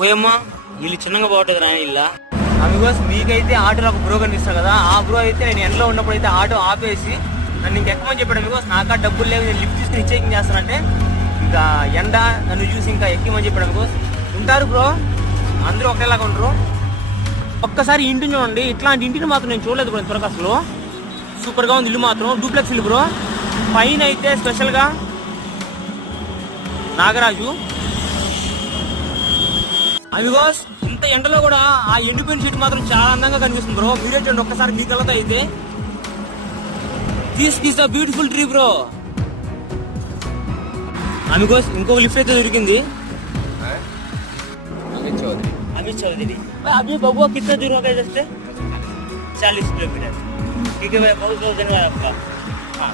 ఓయమ్మా వీళ్ళు చిన్నగా బాగుంటుంది రా ఇల్లా. అందుకోసం మీకైతే ఆటోలో ఒక బ్రో కనిపిస్తాను కదా, ఆ బ్రో అయితే నేను ఎండలో ఉన్నప్పుడు అయితే ఆటో ఆపేసి నన్ను ఇంకెక్కమని చెప్పాడు. బికాస్ నాకా డబ్బులు లేవు, నేను లిఫ్ట్ తీసుకుని చెకింగ్ చేస్తానంటే ఇంకా ఎండ నన్ను చూసి ఇంకా ఎక్కమని చెప్పాడు. బికాస్ ఉంటారు బ్రో, అందరూ ఒకేలాగా ఉంటారు. ఒక్కసారి ఇంటిని చూడండి, ఇట్లాంటి ఇంటిని మాత్రం నేను చూడలేదు బ్రో ఇంతవరకు. అసలు సూపర్గా ఉంది ఇల్లు మాత్రం, డూప్లెక్స్ ఇల్లు బ్రో. పైన అయితే స్పెషల్గా నాగరాజు. బికాస్ ఇంత ఎండలో కూడా ఆ ఎండిపోయిన షీట్ మాత్రం చాలా అందంగా కనిపిస్తుంది బ్రో. మీరే చూడండి ఒక్కసారి మీ కళ్ళతో అయితే. This is the beautiful tree bro. Because ఇంకొక లిఫ్ట్ అయితే దొరికింది. अमित चौधरी अभी बबुआ कितना दूर होगा इधर से? 40 किलोमीटर. ठीक है भैया, बहुत बहुत धन्यवाद आपका. हाँ